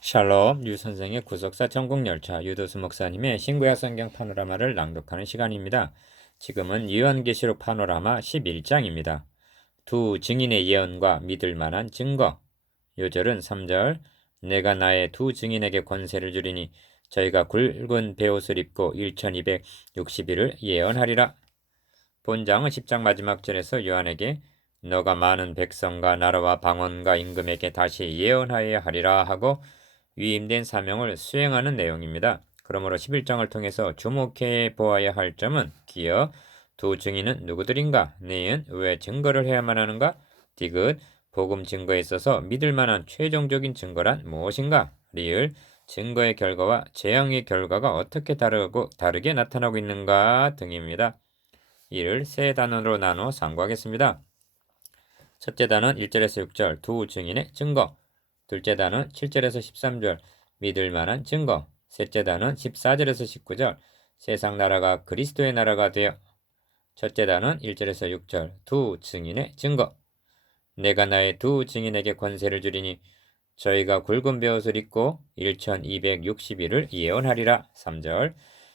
샬롬 유 선생의 구속사 천국열차 유도수 목사님의 신구약 성경 파노라마를 낭독하는 시간입니다. 지금은 요한계시록 파노라마 11장입니다. 두 증인의 예언과 믿을 만한 증거. 요절은 3절 내가 나의 두 증인에게 권세를 주리니 저희가 굵은 베옷을 입고 1260일을 예언하리라. 본장은 10장 마지막 절에서 요한에게 너가 많은 백성과 나라와 방언과 임금에게 다시 예언하여야 하리라 하고 위임된 사명을 수행하는 내용입니다. 그러므로 11장을 통해서 주목해 보아야 할 점은 기어 두 증인은 누구들인가? 니은 왜 증거를 해야만 하는가? 디귿 복음 증거에 있어서 믿을 만한 최종적인 증거란 무엇인가? 리을 증거의 결과와 재앙의 결과가 어떻게 다르게 나타나고 있는가 등입니다. 이를 세 단원으로 나누어 상고하겠습니다. 첫째 단원 1절에서 6절 두 증인의 증거, 둘째 단원 7절에서 13절 믿을 만한 증거, 셋째 단원 14절에서 19절 세상 나라가 그리스도의 나라가 되어, 첫째 단원 1절에서 6절 두 증인의 증거. 내가 나의 두 증인에게 권세를 주리니 저희가 굵은 베옷을 입고 1260일을 예언하리라. 3절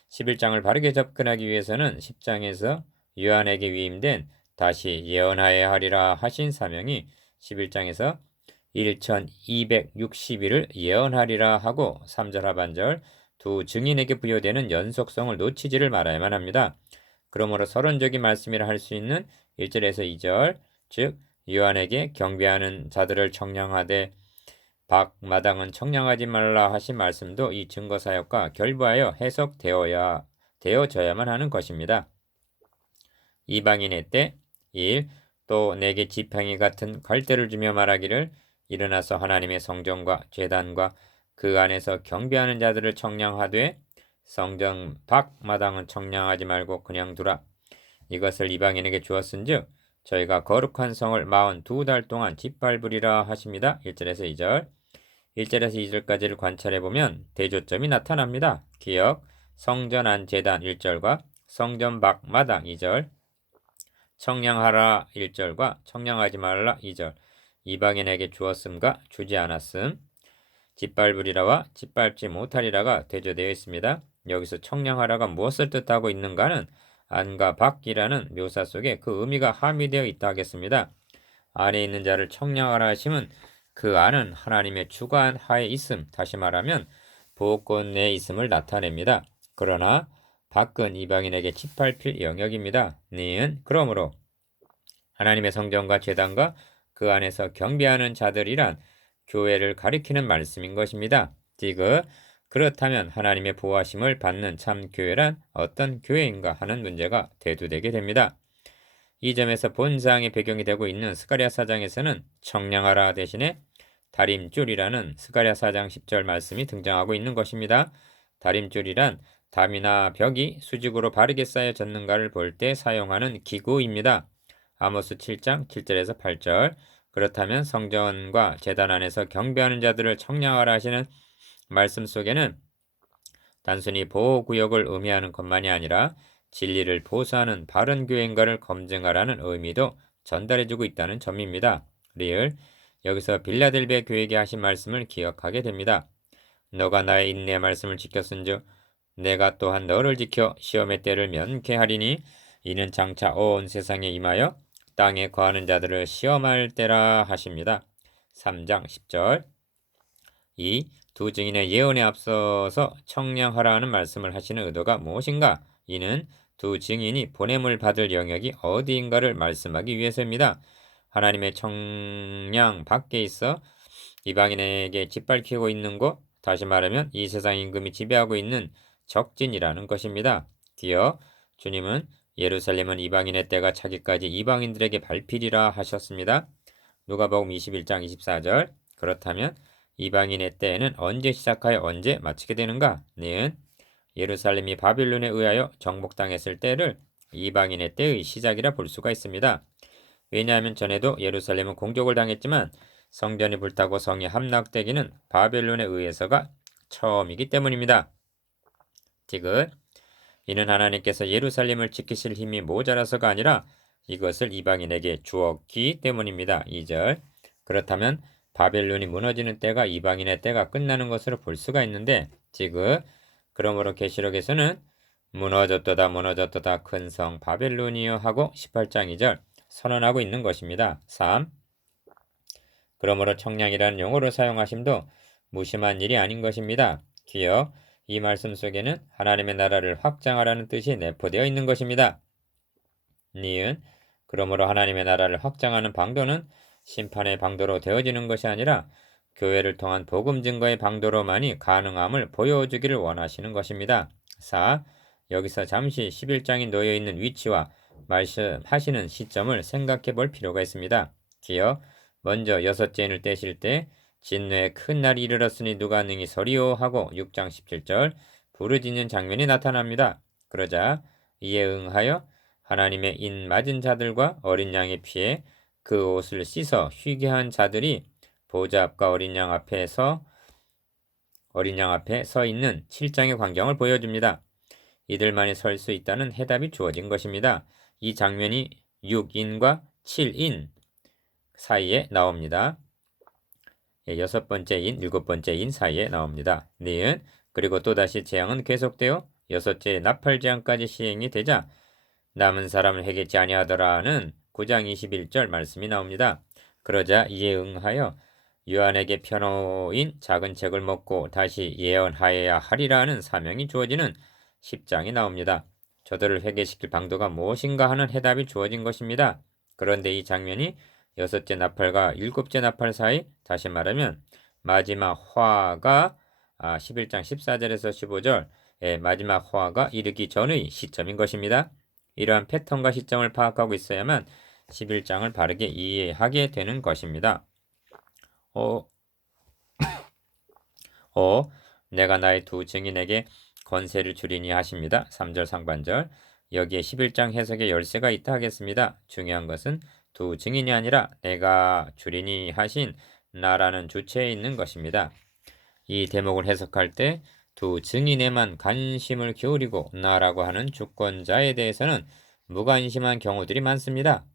11장을 바르게 접근하기 위해서는 10장에서 요한에게 위임된 다시 예언하여야 하리라 하신 사명이 11장에서 1260일을 예언하리라 하고 3절 하반절 두 증인에게 부여되는 연속성을 놓치지를 말아야만 합니다. 그러므로 서론적인 말씀이라 할 수 있는 1절에서 2절 즉 요한에게 경배하는 자들을 청량하되 마당은 청량하지 말라 하신 말씀도 이 증거 사역과 결부하여 되어져야만 하는 것입니다. 이방인의 때 1. 또 내게 지팡이 같은 갈대를 주며 말하기를 일어나서 하나님의 성전과 제단과 그 안에서 경배하는 자들을 청량하되 성전 밖 마당은 청량하지 말고 그냥 두라. 이것을 이방인에게 주었은즉 저희가 거룩한 성을 42달 동안 짓밟으리라 하십니다. 1절에서 2절 1절에서 2절까지를 관찰해보면 대조점이 나타납니다. 기억 성전 안 제단 1절과 성전 밖 마당 2절 청량하라 1절과 청량하지 말라 2절 이방인에게 주었음과 주지 않았음 짓밟으리라와 짓밟지 못하리라가 대조되어 있습니다. 여기서 청량하라가 무엇을 뜻하고 있는가는 안과 밖이라는 묘사 속에 그 의미가 함유되어 있다 하겠습니다. 안에 있는 자를 청량하라 하심은 그 안은 하나님의 주관 하에 있음, 다시 말하면 보호권 내에 있음을 나타냅니다. 그러나 밖은 이방인에게 짓밟힐 영역입니다. 니은 그러므로 하나님의 성전과 제단과 그 안에서 경배하는 자들이란 교회를 가리키는 말씀인 것입니다. 그렇다면 하나님의 보호하심을 받는 참 교회란 어떤 교회인가 하는 문제가 대두되게 됩니다. 이 점에서 본사항의 배경이 되고 있는 스가랴 4장에서는 청량하라 대신에 다림줄이라는 스가랴 4장 10절 말씀이 등장하고 있는 것입니다. 다림줄이란 담이나 벽이 수직으로 바르게 쌓여졌는가를 볼 때 사용하는 기구입니다. 아모스 7장 7절에서 8절 그렇다면 성전과 제단 안에서 경배하는 자들을 청량하라 하시는 말씀 속에는 단순히 보호구역을 의미하는 것만이 아니라 진리를 보수하는 바른 교회인가를 검증하라는 의미도 전달해주고 있다는 점입니다. 리을 여기서 빌라델베 교회에게 하신 말씀을 기억하게 됩니다. 너가 나의 인내 말씀을 지켰은즉 내가 또한 너를 지켜 시험의 때를 면케하리니 이는 장차 온 세상에 임하여 땅에 거하는 자들을 시험할 때라 하십니다. 3장 10절 이 두 증인의 예언에 앞서서 청량하라는 말씀을 하시는 의도가 무엇인가? 이는 두 증인이 보냄을 받을 영역이 어디인가를 말씀하기 위해서입니다. 하나님의 청량 밖에 있어 이방인에게 짓밟히고 있는 곳, 다시 말하면 이 세상 임금이 지배하고 있는 적진이라는 것입니다. 뒤어 주님은 예루살렘은 이방인의 때가 차기까지 이방인들에게 밟히리라 하셨습니다. 누가복음 21장 24절 그렇다면 이방인의 때에는 언제 시작하여 언제 마치게 되는가? 니은 예루살렘이 바빌론에 의하여 정복당했을 때를 이방인의 때의 시작이라 볼 수가 있습니다. 왜냐하면 전에도 예루살렘은 공격을 당했지만 성전이 불타고 성이 함락되기는 바벨론에 의해서가 처음이기 때문입니다. 이는 하나님께서 예루살렘을 지키실 힘이 모자라서가 아니라 이것을 이방인에게 주었기 때문입니다. 2절 그렇다면 바벨론이 무너지는 때가 이방인의 때가 끝나는 것으로 볼 수가 있는데 지금 그러므로 계시록에서는 무너졌도다 큰 성 바벨론이여 하고 18장 2절 선언하고 있는 것입니다. 3. 그러므로 청량이라는 용어로 사용하심도 무심한 일이 아닌 것입니다. 기억, 이 말씀 속에는 하나님의 나라를 확장하라는 뜻이 내포되어 있는 것입니다. 니은, 그러므로 하나님의 나라를 확장하는 방도는 심판의 방도로 되어지는 것이 아니라 교회를 통한 복음 증거의 방도로만이 가능함을 보여주기를 원하시는 것입니다. 4. 여기서 잠시 11장이 놓여있는 위치와 말씀하시는 시점을 생각해 볼 필요가 있습니다. 기억, 먼저 여섯째 인을 떼실 때 진노의 큰 날이 이르렀으니 누가 능히 서리오 하고 6장 17절 부르짖는 장면이 나타납니다. 그러자 이에 응하여 하나님의 인 맞은 자들과 어린 양의 피에 그 옷을 씻어 휘게 한 자들이 보좌 앞과 어린 양 앞에 서 있는 7장의 광경을 보여줍니다. 이들만이 설 수 있다는 해답이 주어진 것입니다. 이 장면이 6인과 7인 사이에 나옵니다. 여섯 번째 인, 일곱 번째 인 사이에 나옵니다. 니은, 그리고 또다시 재앙은 계속되어 여섯째 나팔 재앙까지 시행이 되자 남은 사람을 해겠지 아니하더라는 9장 21절 말씀이 나옵니다. 그러자 이에 응하여 요한에게 편호인 작은 책을 먹고 다시 예언하여야 하리라는 사명이 주어지는 10장이 나옵니다. 저들을 회개시킬 방도가 무엇인가 하는 해답이 주어진 것입니다. 그런데 이 장면이 여섯째 나팔과 일곱째 나팔 사이, 다시 말하면 마지막 화가 11장 14절에서 15절 마지막 화가 이르기 전의 시점인 것입니다. 이러한 패턴과 시점을 파악하고 있어야만 11장을 바르게 이해하게 되는 것입니다. 내가 나의 두 증인에게 권세를 주리니 하십니다. 3절 상반절. 여기에 11장 해석의 열쇠가 있다 하겠습니다. 중요한 것은 두 증인이 아니라 내가 주리니 하신 나라는 주체에 있는 것입니다. 이 대목을 해석할 때 두 증인에만 관심을 기울이고 나라고 하는 주권자에 대해서는 무관심한 경우들이 많습니다.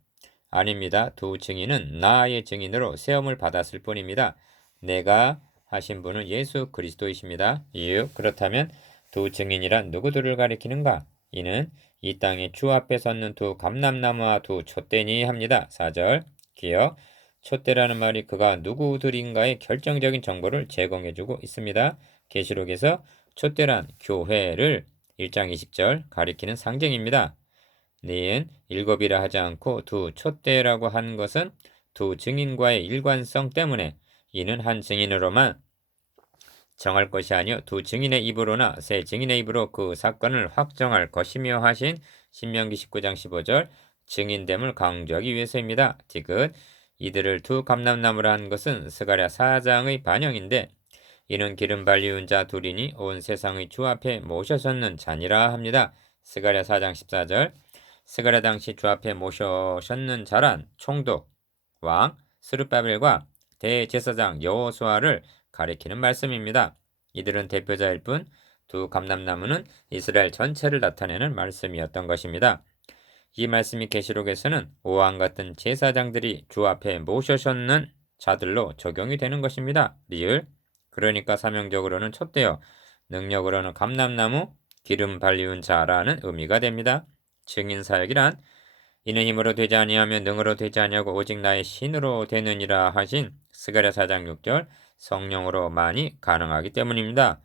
아닙니다. 두 증인은 나의 증인으로 세움을 받았을 뿐입니다. 내가 하신 분은 예수 그리스도이십니다. 이유, 그렇다면 두 증인이란 누구들을 가리키는가? 이는 이 땅에 주 앞에 섰는 두 감람나무와 두 촛대니 합니다. 4절 기억, 촛대라는 말이 그가 누구들인가의 결정적인 정보를 제공해주고 있습니다. 계시록에서 촛대란 교회를 1장 20절 가리키는 상징입니다. 니은 일곱이라 하지 않고 두 촛대라고 한 것은 두 증인과의 일관성 때문에 이는 한 증인으로만 정할 것이 아니요 두 증인의 입으로나 세 증인의 입으로 그 사건을 확정할 것이며 하신 신명기 19장 15절 증인됨을 강조하기 위해서입니다. 디귿 이들을 두 감람나무라 한 것은 스가랴 4장의 반영인데 이는 기름 발리운 자 둘이니 온 세상의 주 앞에 모셔섰는 자니라 합니다. 스가랴 4장 14절 스가랴 당시 주 앞에 모셔섰는 자란 총독 왕 스룹바벨과 대제사장 여호수아를 가리키는 말씀입니다. 이들은 대표자일 뿐 두 감람나무는 이스라엘 전체를 나타내는 말씀이었던 것입니다. 이 말씀이 계시록에서는 오왕 같은 제사장들이 주 앞에 모셔섰는 자들로 적용이 되는 것입니다. 리을 그러니까 사명적으로는 촛대요 능력으로는 감람나무 기름 발리운 자라는 의미가 됩니다. 증인 사역이란 이는 힘으로 되지 아니하며 능으로 되지 아니하고 오직 나의 신으로 되느니라 하신 스가랴 4장 6절 성령으로만이 가능하기 때문입니다.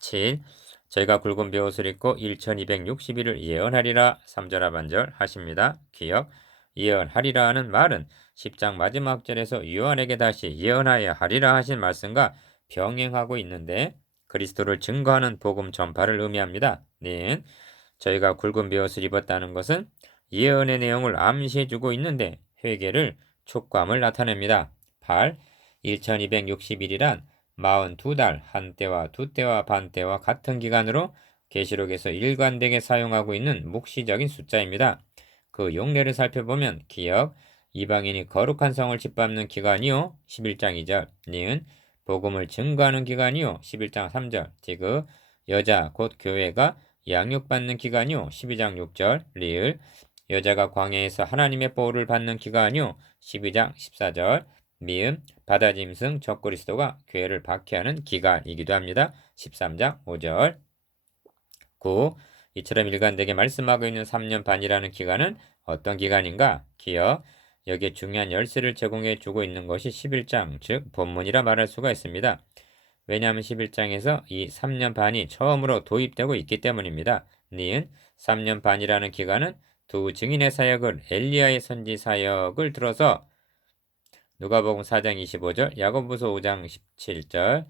7. 저희가 굵은 베옷을 입고 1260일을 예언하리라 3절 하반절 하십니다. 기억 예언하리라 하는 말은 10장 마지막 절에서 요한에게 다시 예언하여 하리라 하신 말씀과 병행하고 있는데 그리스도를 증거하는 복음 전파를 의미합니다. 네. 저희가 굵은 베옷을 입었다는 것은 예언의 내용을 암시해주고 있는데 회개를 촉감을 나타냅니다. 8. 1260일이란 42달 한때와 두때와 반때와 같은 기간으로 계시록에서 일관되게 사용하고 있는 묵시적인 숫자입니다. 그 용례를 살펴보면 기억, 이방인이 거룩한 성을 짓밟는 기간이요 11장 2절, 니은 복음을 증거하는 기간이요 11장 3절, 디귿 여자 곧 교회가 양육받는 기간이요 12장 6절, 리을 여자가 광야에서 하나님의 보호를 받는 기간이요 12장 14절, 미음, 바다짐승, 적그리스도가 교회를 박해하는 기간이기도 합니다. 13장 5절. 9. 이처럼 일관되게 말씀하고 있는 3년 반이라는 기간은 어떤 기간인가? 기억. 여기에 중요한 열쇠를 제공해 주고 있는 것이 11장, 즉 본문이라 말할 수가 있습니다. 왜냐하면 11장에서 이 3년 반이 처음으로 도입되고 있기 때문입니다. 니은 3년 반이라는 기간은 두 증인의 사역을 엘리야의 선지 사역을 들어서 누가복음 4장 25절, 야고보서 5장 17절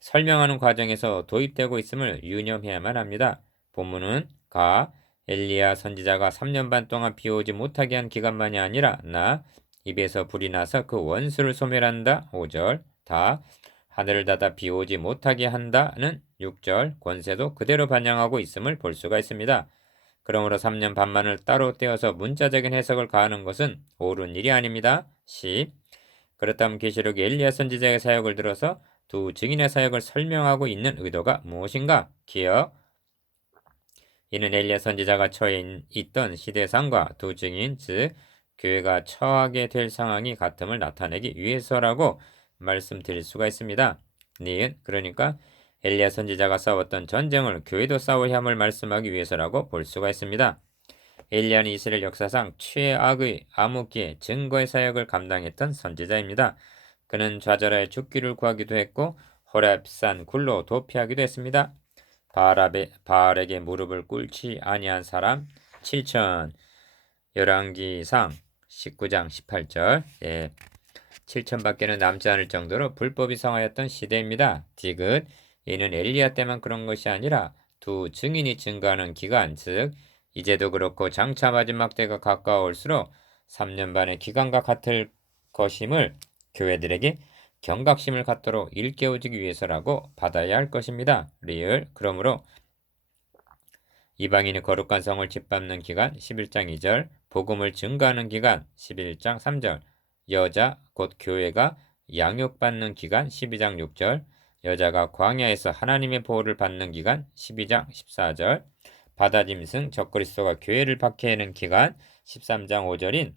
설명하는 과정에서 도입되고 있음을 유념해야만 합니다. 본문은 가 엘리야 선지자가 3년 반 동안 비 오지 못하게 한 기간만이 아니라 나 입에서 불이 나서 그 원수를 소멸한다. 5절 다 하늘을 닫아 비 오지 못하게 한다는 6절 권세도 그대로 반영하고 있음을 볼 수가 있습니다. 그러므로 3년 반만을 따로 떼어서 문자적인 해석을 가하는 것은 옳은 일이 아닙니다. 10. 그렇다면 계시록의 엘리야 선지자의 사역을 들어서 두 증인의 사역을 설명하고 있는 의도가 무엇인가? 기억. 이는 엘리야 선지자가 처해 있던 시대상과 두 증인, 즉 교회가 처하게 될 상황이 같음을 나타내기 위해서라고 말씀드릴 수가 있습니다. 니은 그러니까 엘리야 선지자가 싸웠던 전쟁을 교회도 싸워야 함을 말씀하기 위해서라고 볼 수가 있습니다. 엘리야는 이스라엘 역사상 최악의 암흑기의 증거의 사역을 감당했던 선지자입니다. 그는 좌절하여 죽기를 구하기도 했고 호렙산 굴로 도피하기도 했습니다. 바알에게 무릎을 꿇지 아니한 사람 7천 열왕기상 19장 18절 7천밖에는 남지 않을 정도로 불법이 성하였던 시대입니다. 디귿 이는 엘리야 때만 그런 것이 아니라 두 증인이 증거하는 기간 즉 이제도 그렇고 장차 마지막 때가 가까울수록 3년 반의 기간과 같을 것임을 교회들에게 경각심을 갖도록 일깨워주기 위해서라고 받아야 할 것입니다. 리을 그러므로 이방인이 거룩한 성을 짓밟는 기간 11장 2절 복음을 증거하는 기간 11장 3절 여자 곧 교회가 양육받는 기간 12장 6절 여자가 광야에서 하나님의 보호를 받는 기간 12장 14절 바다짐승 적그리스도가 교회를 박해하는 기간 13장 5절인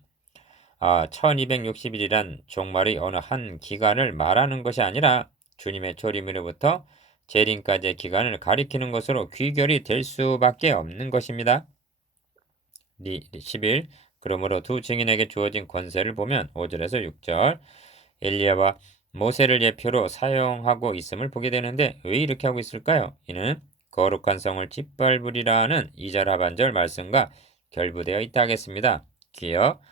1260일이란 종말의 어느 한 기간을 말하는 것이 아니라 주님의 초림으로부터 재림까지의 기간을 가리키는 것으로 귀결이 될 수밖에 없는 것입니다. 11. 그러므로 두 증인에게 주어진 권세를 보면 5절에서 6절 엘리야와 모세를 예표로 사용하고 있음을 보게 되는데 왜 이렇게 하고 있을까요? 이는 거룩한 성을 짓밟으리라는 2절 하반절 말씀과 결부되어 있다 하겠습니다. 기억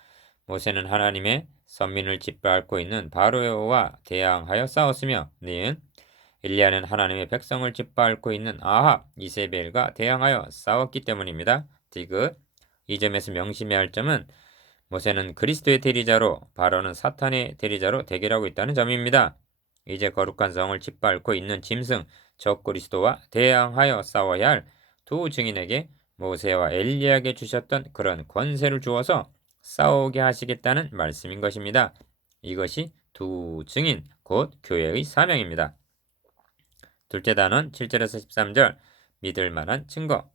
모세는 하나님의 선민을 짓밟고 있는 바로와 대항하여 싸웠으며 니은 엘리야는 하나님의 백성을 짓밟고 있는 아합, 이세벨과 대항하여 싸웠기 때문입니다. 디귿 이 점에서 명심해야 할 점은 모세는 그리스도의 대리자로 바로는 사탄의 대리자로 대결하고 있다는 점입니다. 이제 거룩한 성을 짓밟고 있는 짐승 적그리스도와 대항하여 싸워야 할 두 증인에게 모세와 엘리야에게 주셨던 그런 권세를 주어서 싸우게 하시겠다는 말씀인 것입니다. 이것이 두 증인 곧 교회의 사명입니다. 둘째 단원 7절에서 13절 믿을 만한 증거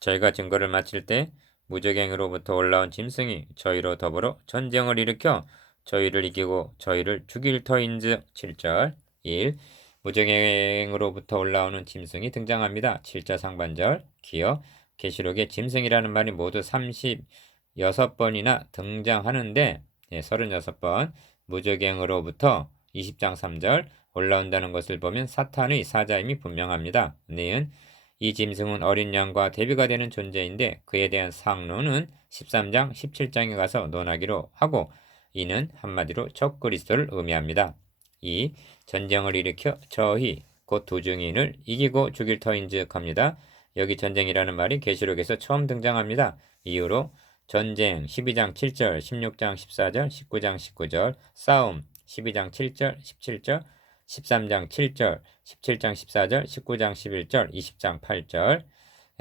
저희가 증거를 마칠 때 무적행으로부터 올라온 짐승이 저희로 더불어 전쟁을 일으켜 저희를 이기고 저희를 죽일 터인즉 7절 1. 무적행으로부터 올라오는 짐승이 등장합니다. 7절 상반절 기어 계시록에 짐승이라는 말이 모두 36번이나 등장하는데 36번 무적행으로부터 20장 3절 올라온다는 것을 보면 사탄의 사자임이 분명합니다. 니은 이 짐승은 어린 양과 대비가 되는 존재인데 그에 대한 상론은 13장 17장에 가서 논하기로 하고 이는 한마디로 적그리스도를 의미합니다. 2. 전쟁을 일으켜 저희 곧 두 증인을 이기고 죽일 터인즉 합니다. 여기 전쟁이라는 말이 계시록에서 처음 등장합니다. 이후로 전쟁 12장 7절, 16장 14절, 19장 19절, 싸움 12장 7절, 17절, 13장 7절, 17장 14절, 19장 11절, 20장 8절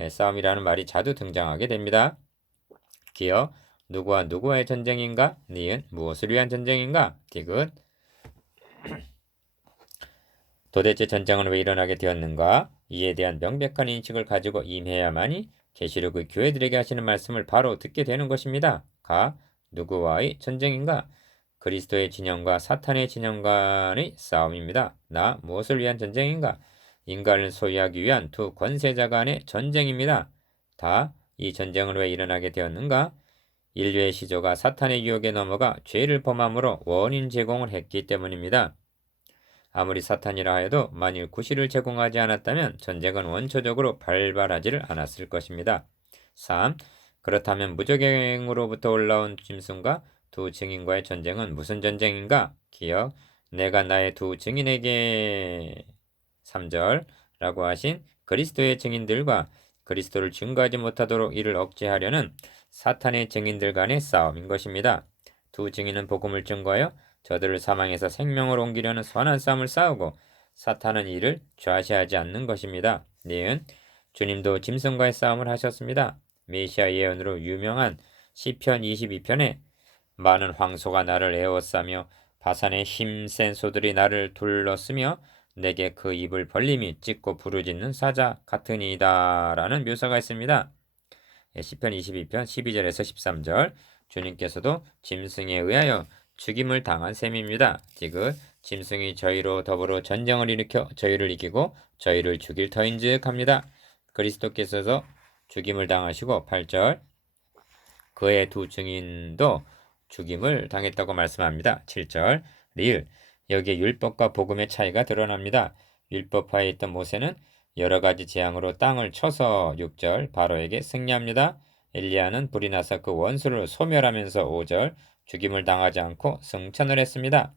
싸움이라는 말이 자주 등장하게 됩니다. 기어 누구와 누구와의 전쟁인가? 니은 무엇을 위한 전쟁인가? 디귿 도대체 전쟁은 왜 일어나게 되었는가? 이에 대한 명백한 인식을 가지고 임해야만이 계시록의 교회들에게 하시는 말씀을 바로 듣게 되는 것입니다. 가 누구와의 전쟁인가? 그리스도의 진영과 사탄의 진영 간의 싸움입니다. 나 무엇을 위한 전쟁인가? 인간을 소유하기 위한 두 권세자 간의 전쟁입니다. 다 이 전쟁은 왜 일어나게 되었는가? 인류의 시조가 사탄의 유혹에 넘어가 죄를 범함으로 원인 제공을 했기 때문입니다. 아무리 사탄이라 해도 만일 구실을 제공하지 않았다면 전쟁은 원초적으로 발발하지를 않았을 것입니다. 3. 그렇다면 무적행으로부터 올라온 짐승과 두 증인과의 전쟁은 무슨 전쟁인가? 기억, 내가 나의 두 증인에게 3절라고 하신 그리스도의 증인들과 그리스도를 증거하지 못하도록 이를 억제하려는 사탄의 증인들 간의 싸움인 것입니다. 두 증인은 복음을 증거하여 저들을 사망에서 생명을 옮기려는 선한 싸움을 싸우고 사탄은 이를 좌시하지 않는 것입니다. 니은 주님도 짐승과의 싸움을 하셨습니다. 메시아 예언으로 유명한 시편 22편에 많은 황소가 나를 에워싸며 바산의 힘센 소들이 나를 둘렀으며 내게 그 입을 벌림이 찢고 부르짖는 사자 같으니이다 라는 묘사가 있습니다. 시편 22편 12절에서 13절 주님께서도 짐승에 의하여 죽임을 당한 셈입니다. 지금 짐승이 저희로 더불어 전쟁을 일으켜 저희를 이기고 저희를 죽일 터인즉 합니다. 그리스도께서도 죽임을 당하시고 8절 그의 두 증인도 죽임을 당했다고 말씀합니다. 7절 리을 여기에 율법과 복음의 차이가 드러납니다. 율법하에 있던 모세는 여러 가지 재앙으로 땅을 쳐서 6절 바로에게 승리합니다. 엘리야는 불이 나서 그 원수를 소멸하면서 5절 죽임을 당하지 않고 승천을 했습니다.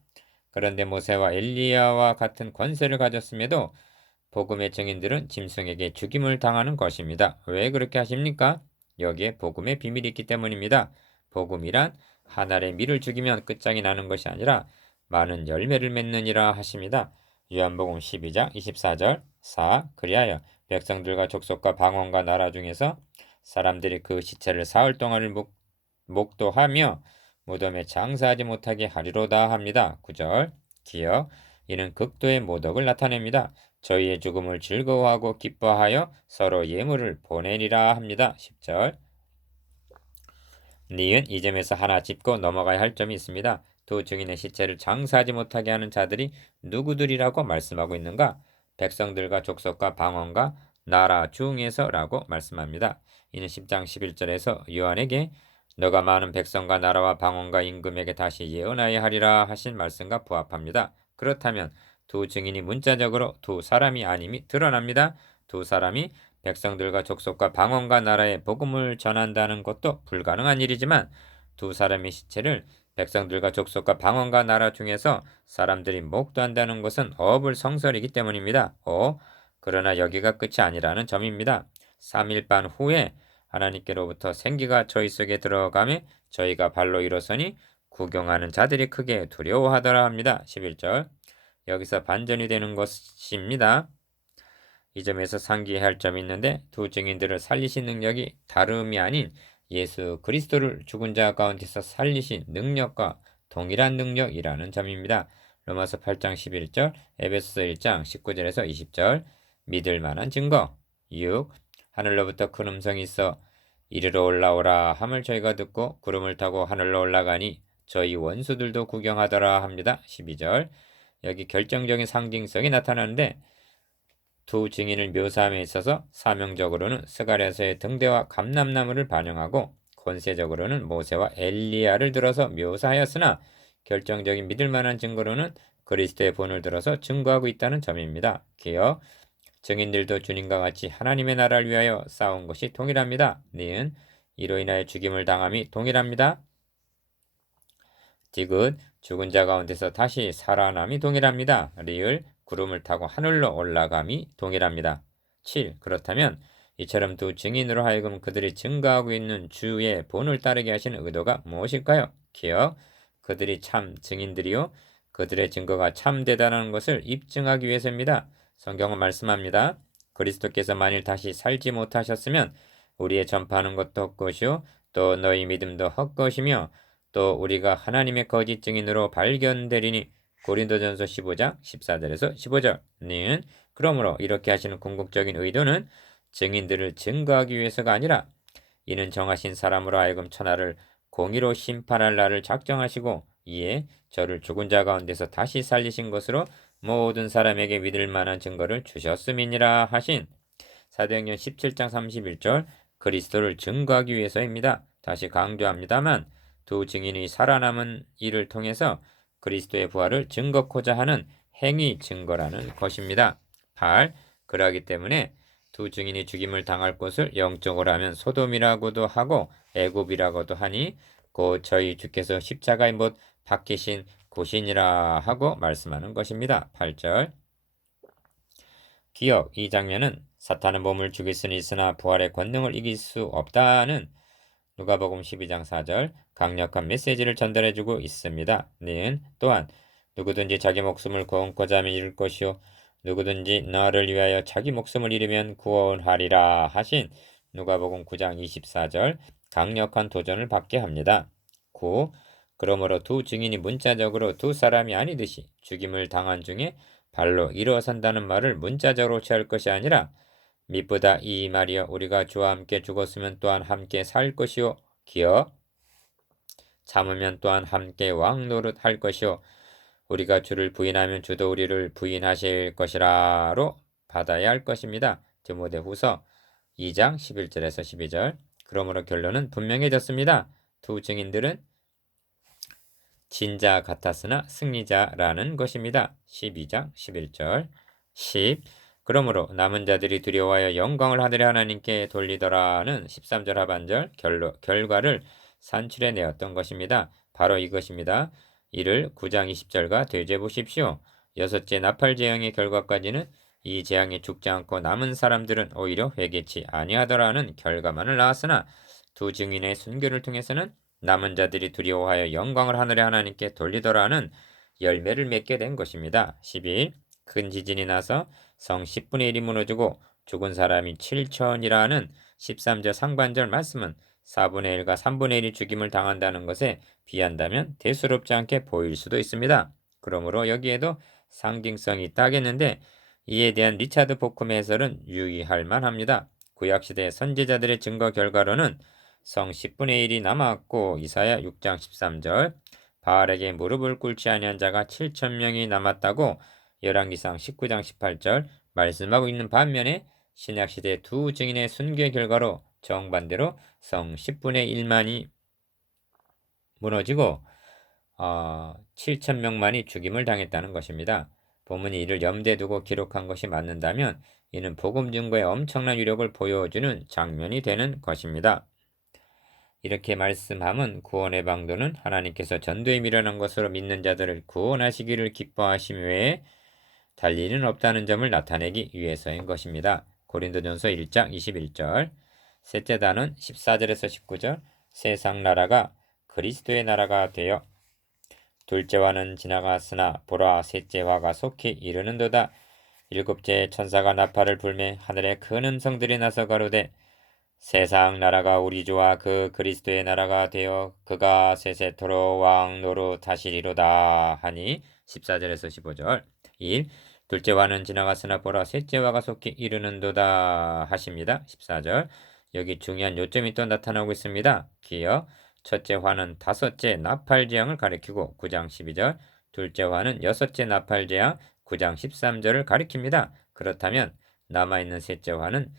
그런데 모세와 엘리야와 같은 권세를 가졌음에도 복음의 증인들은 짐승에게 죽임을 당하는 것입니다. 왜 그렇게 하십니까? 여기에 복음의 비밀이 있기 때문입니다. 복음이란 한 알의 밀을 죽이면 끝장이 나는 것이 아니라 많은 열매를 맺느니라 하십니다. 요한복음 12장 24절 4. 그리하여 백성들과 족속과 방언과 나라 중에서 사람들이 그 시체를 사흘 동안을 목도하며 무덤에 장사하지 못하게 하리로다 합니다. 9절 기억 이는 극도의 모독을 나타냅니다. 저희의 죽음을 즐거워하고 기뻐하여 서로 예물을 보내리라 합니다. 10절 니은 이 점에서 하나 짚고 넘어가야 할 점이 있습니다. 두 증인의 시체를 장사하지 못하게 하는 자들이 누구들이라고 말씀하고 있는가? 백성들과 족속과 방언과 나라 중에서라고 말씀합니다. 이는 10장 11절에서 요한에게 너가 많은 백성과 나라와 방언과 임금에게 다시 예언하여 하리라 하신 말씀과 부합합니다. 그렇다면 두 증인이 문자적으로 두 사람이 아님이 드러납니다. 두 사람이 백성들과 족속과 방언과 나라의 복음을 전한다는 것도 불가능한 일이지만 두 사람의 시체를 백성들과 족속과 방언과 나라 중에서 사람들이 목도한다는 것은 어불성설이기 때문입니다. 그러나 여기가 끝이 아니라는 점입니다. 3일반 후에 하나님께로부터 생기가 저희 속에 들어가매 저희가 발로 일어서니 구경하는 자들이 크게 두려워하더라 합니다. 11절 여기서 반전이 되는 것입니다. 이 점에서 상기해야 할 점이 있는데 두 증인들을 살리신 능력이 다름이 아닌 예수 그리스도를 죽은 자 가운데서 살리신 능력과 동일한 능력이라는 점입니다. 로마서 8장 11절, 에베소서 1장 19절에서 20절 믿을 만한 증거 6. 하늘로부터 큰 음성이 있어 이리로 올라오라 함을 저희가 듣고 구름을 타고 하늘로 올라가니 저희 원수들도 구경하더라 합니다. 12절 여기 결정적인 상징성이 나타나는데 두 증인을 묘사함에 있어서 사명적으로는 스가랴서의 등대와 감람나무를 반영하고 권세적으로는 모세와 엘리야를 들어서 묘사하였으나 결정적인 믿을 만한 증거로는 그리스도의 본을 들어서 증거하고 있다는 점입니다. 기억 증인들도 주님과 같이 하나님의 나라를 위하여 싸운 것이 동일합니다. 니은 이로 인하여 죽임을 당함이 동일합니다. 디귿 죽은 자 가운데서 다시 살아남이 동일합니다. 리을 구름을 타고 하늘로 올라감이 동일합니다. 7. 그렇다면 이처럼 두 증인으로 하여금 그들이 증거하고 있는 주의 본을 따르게 하시는 의도가 무엇일까요? 기억 그들이 참 증인들이요 그들의 증거가 참되다는 것을 입증하기 위해서입니다. 성경은 말씀합니다. 그리스도께서 만일 다시 살지 못하셨으면 우리의 전파하는 것도 헛것이요 또 너희 믿음도 헛것이며 또 우리가 하나님의 거짓 증인으로 발견되리니 고린도전서 15장 14절에서 15절은 그러므로 이렇게 하시는 궁극적인 의도는 증인들을 증거하기 위해서가 아니라 이는 정하신 사람으로 하여금 천하를 공의로 심판할 날을 작정하시고 이에 저를 죽은 자 가운데서 다시 살리신 것으로 모든 사람에게 믿을 만한 증거를 주셨음이니라 하신 사도행전 17장 31절 그리스도를 증거하기 위해서입니다. 다시 강조합니다만 두 증인이 살아남은 일을 통해서 그리스도의 부활을 증거코자 하는 행위 증거라는 것입니다. 8. 그러하기 때문에 두 증인이 죽임을 당할 곳을 영적으로 하면 소돔이라고도 하고 애굽이라고도 하니 곧 저희 주께서 십자가에 못 박히신 곳이니라 하고 말씀하는 것입니다. 8절 기억 이 장면은 사탄은 몸을 죽일 수는 있으나 부활의 권능을 이길 수 없다는 누가복음 12장 4절 강력한 메시지를 전달해주고 있습니다. 는 또한 누구든지 자기 목숨을 구원코자 하면 잃을 것이요 누구든지 나를 위하여 자기 목숨을 잃으면 구원하리라 하신 누가복음 9장 24절 강력한 도전을 받게 합니다. 9. 그러므로 두 증인이 문자적으로 두 사람이 아니듯이 죽임을 당한 중에 발로 일어선다는 말을 문자적으로 취할 것이 아니라 미쁘다 이 말이여 우리가 주와 함께 죽었으면 또한 함께 살 것이요 기어 참으면 또한 함께 왕 노릇할 것이요 우리가 주를 부인하면 주도 우리를 부인하실 것이라로 받아야 할 것입니다. 디모데후서 2장 11절에서 12절 그러므로 결론은 분명해졌습니다. 두 증인들은 진자 같았으나 승리자라는 것입니다. 12장 11절 10 그러므로 남은 자들이 두려워하여 영광을 하늘의 하나님께 돌리더라는 13절 하반절 결과를 산출해 내었던 것입니다. 바로 이것입니다. 이를 9장 20절과 되짚으십시오. 여섯째 나팔 재앙의 결과까지는 이 재앙에 죽지 않고 남은 사람들은 오히려 회개치 아니하더라는 결과만을 낳았으나 두 증인의 순교를 통해서는 남은 자들이 두려워하여 영광을 하늘의 하나님께 돌리더라는 열매를 맺게 된 것입니다. 12. 큰 지진이 나서 성 10분의 1이 무너지고 죽은 사람이 7천이라는 13절 상반절 말씀은 4분의 1과 3분의 1이 죽임을 당한다는 것에 비한다면 대수롭지 않게 보일 수도 있습니다. 그러므로 여기에도 상징성이 있다겠는데 이에 대한 리차드 포쿰의 해설은 유의할 만합니다. 구약시대 선지자들의 증거 결과로는 성 10분의 1이 남았고 이사야 6장 13절 바알에게 무릎을 꿇지 아니한 자가 7천명이 남았다고 열왕기상 19장 18절 말씀하고 있는 반면에 신약시대 두 증인의 순교의 결과로 정반대로 성 10분의 1만이 무너지고 7천명만이 죽임을 당했다는 것입니다. 본문이 이를 염두에 두고 기록한 것이 맞는다면 이는 복음 증거의 엄청난 위력을 보여주는 장면이 되는 것입니다. 이렇게 말씀함은 구원의 방도는 하나님께서 전도에 미련한 것으로 믿는 자들을 구원하시기를 기뻐하심 외에 달리는 없다는 점을 나타내기 위해서인 것입니다. 고린도전서 1장 21절 셋째 단은 14절에서 19절 세상 나라가 그리스도의 나라가 되어 둘째화는 지나갔으나 보라 셋째화가 속히 이르는도다. 일곱째 천사가 나팔을 불매 하늘에 큰 음성들이 나서 가로되 세상 나라가 우리 주와 그 그리스도의 나라가 되어 그가 세세토록 왕 노릇하시리로다 하니 14절에서 15절 1. 둘째화는 지나갔으나 보라 셋째화가 속히 이르는도다 하십니다. 14절 여기 중요한 요점이 또 나타나고 있습니다. 기어 첫째 화는 다섯째 나팔재앙을 가리키고 9장 12절 둘째 화는 여섯째 나팔재앙 9장 13절을 가리킵니다. 그렇다면 남아있는 셋째 화는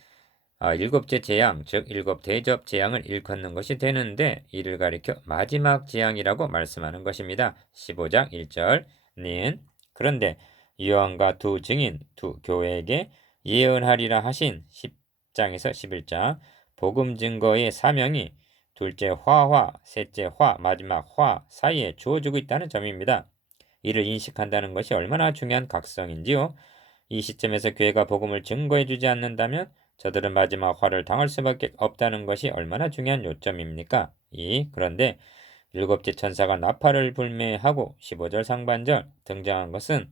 일곱째 재앙, 즉 일곱 대접 재앙을 일컫는 것이 되는데 이를 가리켜 마지막 재앙이라고 말씀하는 것입니다. 15장 1절는 그런데 요한과 두 증인, 두 교회에게 예언하리라 하신 10장에서 11장 복음 증거의 사명이 둘째 화화, 셋째 화, 마지막 화 사이에 주어지고 있다는 점입니다. 이를 인식한다는 것이 얼마나 중요한 각성인지요. 이 시점에서 교회가 복음을 증거해주지 않는다면 저들은 마지막 화를 당할 수밖에 없다는 것이 얼마나 중요한 요점입니까? 그런데 일곱째 천사가 나팔을 불매하고 15절 상반절 등장한 것은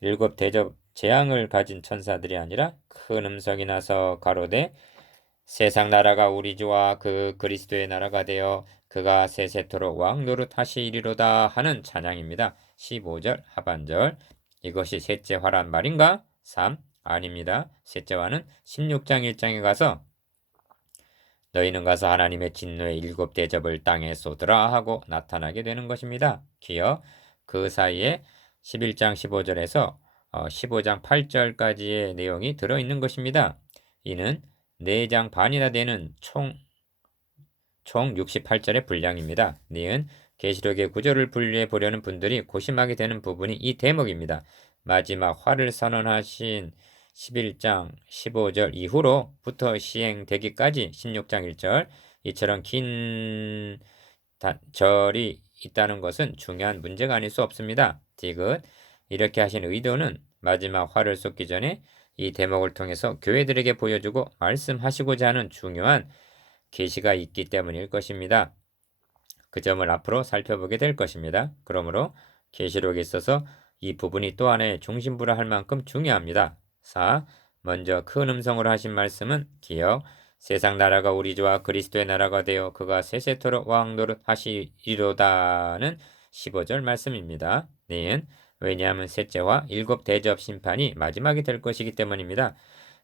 일곱 대접 재앙을 가진 천사들이 아니라 큰 음성이 나서 가로되 세상 나라가 우리 주와 그 그리스도의 나라가 되어 그가 세세토록 왕 노릇하시리로다 하는 찬양입니다. 15절 하반절 이것이 셋째 화란 말인가? 3. 아닙니다. 셋째 화는 16장 1장에 가서 너희는 가서 하나님의 진노의 7 대접을 땅에 쏟으라 하고 나타나게 되는 것입니다. 기어 그 사이에 11장 15절에서 15장 8절까지의 내용이 들어있는 것입니다. 이는 4장 반이나 되는 총 68절의 분량입니다. 니은 계시록의 구절을 분류해 보려는 분들이 고심하게 되는 부분이 이 대목입니다. 마지막 화를 선언하신 11장 15절 이후로부터 시행되기까지 16장 1절 이처럼 긴 절이 있다는 것은 중요한 문제가 아닐 수 없습니다. 디귿 이렇게 하신 의도는 마지막 화를 쏟기 전에 이 대목을 통해서 교회들에게 보여주고 말씀하시고자 하는 중요한 계시가 있기 때문일 것입니다. 그 점을 앞으로 살펴보게 될 것입니다. 그러므로 계시록에 있어서 이 부분이 또 하나의 중심부라 할 만큼 중요합니다. 4. 먼저 큰 음성으로 하신 말씀은 기억 세상 나라가 우리 주와 그리스도의 나라가 되어 그가 세세토록 왕노릇 하시리로다는 15절 말씀입니다. 니은 왜냐하면 셋째와 7 대접 심판이 마지막이 될 것이기 때문입니다.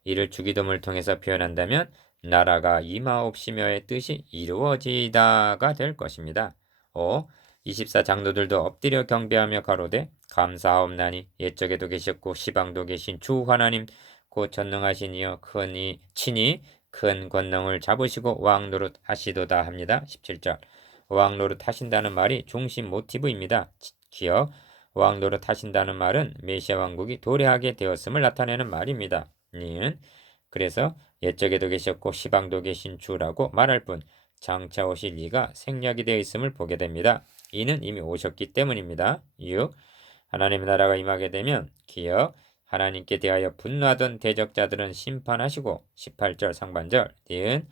이를 주기도문을 통해서 표현한다면 나라가 임하옵시며의 뜻이 이루어지다가 될 것입니다. 5. 24 장로들도 엎드려 경배하며 가로되 감사하옵나니 옛적에도 계셨고 시방도 계신 주 하나님 곧 전능하신 이여 친히 큰 권능을 잡으시고 왕노릇 하시도다 합니다. 17절 왕노릇 하신다는 말이 중심 모티브입니다. 기억 왕노릇 하신다는 말은 메시아 왕국이 도래하게 되었음을 나타내는 말입니다. 니은 그래서 옛적에도 계셨고 시방도 계신 주라고 말할 뿐 장차 오실 이가 생략이 되어 있음을 보게 됩니다. 이는 이미 오셨기 때문입니다. 6. 하나님의 나라가 임하게 되면 기억 하나님께 대하여 분노하던 대적자들은 심판하시고 18절 상반절 니은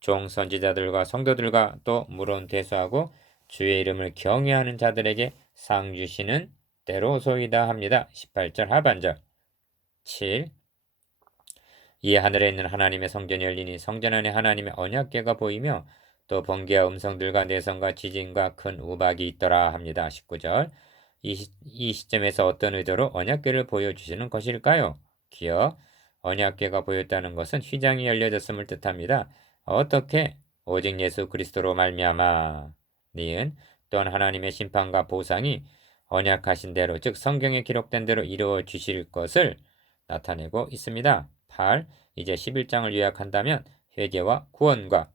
종 선지자들과 성도들과 또 물론 대수하고 주의 이름을 경외하는 자들에게 상 주시는 때로소이다 합니다. 18절 하반절 7. 이 하늘에 있는 하나님의 성전이 열리니 성전 안에 하나님의 언약궤가 보이며 또 번개와 음성들과 내성과 지진과 큰 우박이 있더라 합니다. 19절 이 시점에서 어떤 의도로 언약궤를 보여주시는 것일까요? 기억 언약궤가 보였다는 것은 휘장이 열려졌음을 뜻합니다. 어떻게? 오직 예수 그리스도로 말미암아 니은 또한 하나님의 심판과 보상이 언약하신 대로 즉 성경에 기록된 대로 이루어 주실 것을 나타내고 있습니다. 8. 이제 11장을 요약한다면 회개와 구원과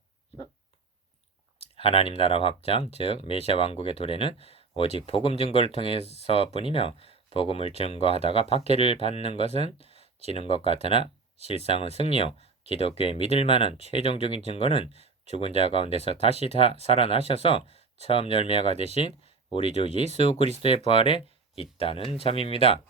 하나님 나라 확장 즉 메시아 왕국의 도래는 오직 복음 증거를 통해서뿐이며 복음을 증거하다가 박해를 받는 것은 지는 것 같으나 실상은 승리요 기독교의 믿을 만한 최종적인 증거는 죽은 자 가운데서 다시 살아나셔서 처음 열매가 되신 우리 주 예수 그리스도의 부활에 있다는 점입니다.